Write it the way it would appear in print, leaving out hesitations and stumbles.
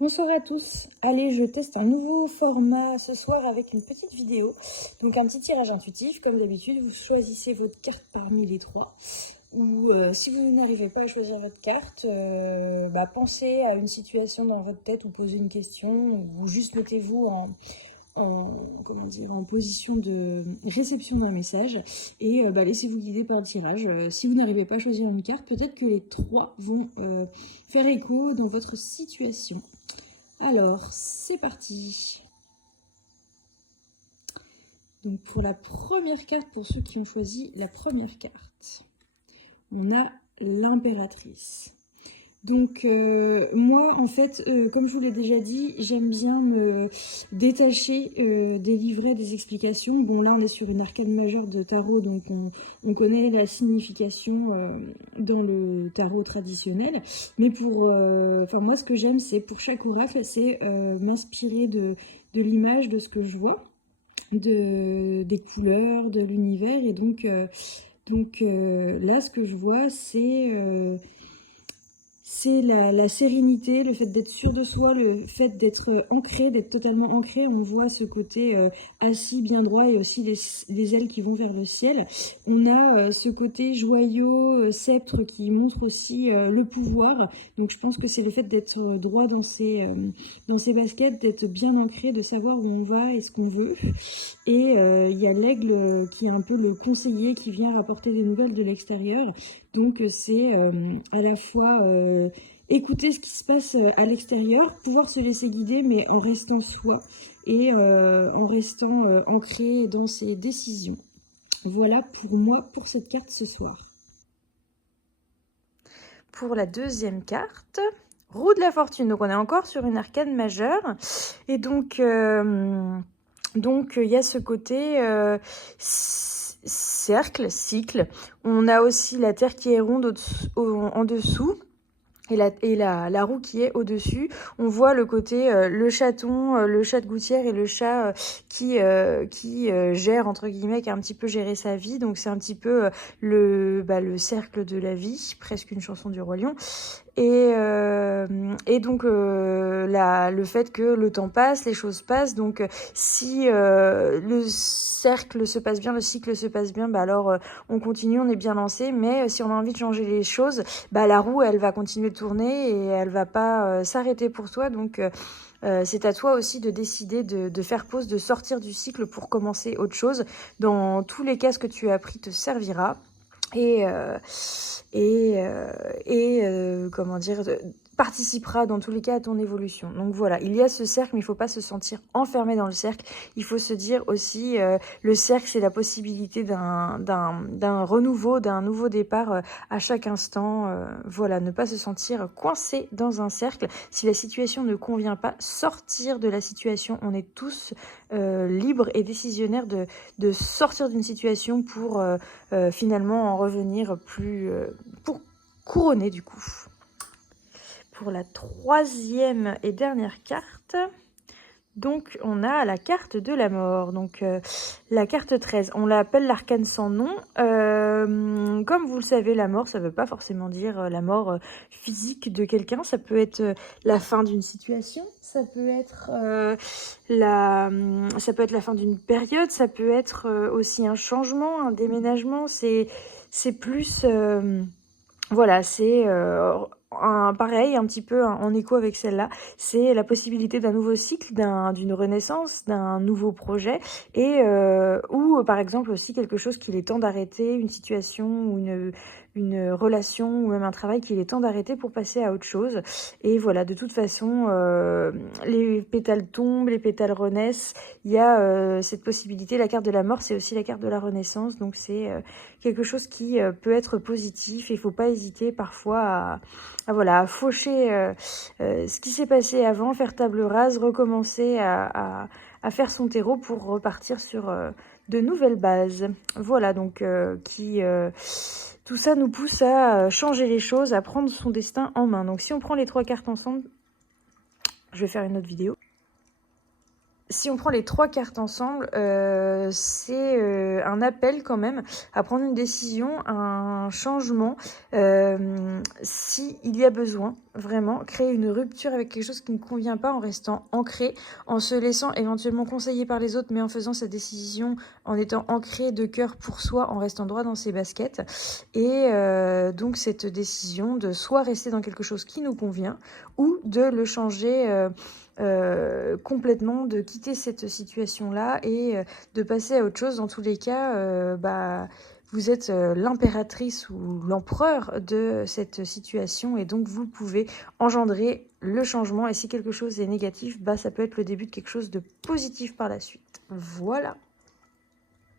Bonsoir à tous. Allez, je teste un nouveau format ce soir avec une petite vidéo. Donc un petit tirage intuitif, comme d'habitude, vous choisissez votre carte parmi les trois. Ou si vous n'arrivez pas à choisir votre carte, pensez à une situation dans votre tête ou posez une question, ou juste mettez-vous en position de réception d'un message et laissez-vous guider par le tirage. Si vous n'arrivez pas à choisir une carte, peut-être que les trois vont faire écho dans votre situation. Alors, c'est parti. Donc pour la première carte, pour ceux qui ont choisi la première carte, on a l'impératrice. Donc moi en fait, comme je vous l'ai déjà dit, j'aime bien me détacher des livrets, des explications. Bon là on est sur une arcane majeure de tarot, donc on connaît la signification dans le tarot traditionnel. Mais moi ce que j'aime, c'est pour chaque oracle, c'est m'inspirer de l'image, de ce que je vois, des couleurs, de l'univers. Et donc là ce que je vois, c'est la sérénité, le fait d'être sûr de soi, le fait d'être ancré, d'être totalement ancré. On voit ce côté assis bien droit et aussi les ailes qui vont vers le ciel. On a ce côté joyau, sceptre qui montre aussi le pouvoir. Donc je pense que c'est le fait d'être droit dans ses baskets, d'être bien ancré, de savoir où on va et ce qu'on veut. Et il y a l'aigle qui est un peu le conseiller qui vient rapporter des nouvelles de l'extérieur. Donc c'est à la fois écouter ce qui se passe à l'extérieur, pouvoir se laisser guider, mais en restant soi et en restant ancré dans ses décisions. Voilà pour moi, pour cette carte ce soir. Pour la deuxième carte, roue de la fortune. Donc on est encore sur une arcane majeure. Et donc il y a ce côté cercle, cycle. On a aussi la terre qui est ronde en dessous. Et la roue qui est au-dessus, on voit le côté le chaton, le chat de gouttière et le chat qui gère, entre guillemets, qui a un petit peu géré sa vie. Donc c'est un petit peu le cercle de la vie, presque une chanson du Roi Lion. Et donc le fait que le temps passe, les choses passent, donc si le cercle se passe bien, le cycle se passe bien, alors on continue, on est bien lancé, mais si on a envie de changer les choses, la roue elle va continuer de tourner et elle va pas s'arrêter pour toi, donc c'est à toi aussi de décider de faire pause, de sortir du cycle pour commencer autre chose. Dans tous les cas, ce que tu as appris te servira. Comment dire, participera dans tous les cas à ton évolution. Donc voilà, il y a ce cercle, mais il ne faut pas se sentir enfermé dans le cercle. Il faut se dire aussi, le cercle, c'est la possibilité d'un renouveau, d'un nouveau départ à chaque instant. Voilà, ne pas se sentir coincé dans un cercle. Si la situation ne convient pas, sortir de la situation. On est tous libres et décisionnaires de sortir d'une situation pour finalement en revenir pour couronner du coup. Pour la troisième et dernière carte, donc on a la carte de la mort, donc la carte 13, on l'appelle l'arcane sans nom. Comme vous le savez, la mort, ça ne veut pas forcément dire la mort physique de quelqu'un, ça peut être la fin d'une situation, ça peut être la fin d'une période, ça peut être aussi un changement, un déménagement, c'est plus... voilà, c'est pareil, un petit peu en écho avec celle-là. C'est la possibilité d'un nouveau cycle, d'une renaissance, d'un nouveau projet, et ou par exemple aussi quelque chose qu'il est temps d'arrêter, une situation ou une relation ou même un travail qu'il est temps d'arrêter pour passer à autre chose. Et voilà, de toute façon, les pétales tombent, les pétales renaissent. Il y a cette possibilité. La carte de la mort, c'est aussi la carte de la renaissance, donc c'est quelque chose qui peut être positif. Il ne faut pas hésiter parfois à faucher ce qui s'est passé avant, faire table rase, recommencer à faire son terreau pour repartir sur de nouvelles bases. Voilà, donc tout ça nous pousse à changer les choses, à prendre son destin en main. Donc si on prend les trois cartes ensemble, je vais faire une autre vidéo. si on prend les 3 cartes ensemble, c'est un appel quand même à prendre une décision, un changement, s'il y a besoin, vraiment, créer une rupture avec quelque chose qui ne convient pas en restant ancré, en se laissant éventuellement conseiller par les autres, mais en faisant sa décision, en étant ancré de cœur pour soi, en restant droit dans ses baskets. Et donc cette décision de soit rester dans quelque chose qui nous convient, ou de le changer complètement, de quitter cette situation-là et de passer à autre chose. Dans tous les cas, vous êtes l'impératrice ou l'empereur de cette situation et donc vous pouvez engendrer le changement. Et si quelque chose est négatif, ça peut être le début de quelque chose de positif par la suite. Voilà.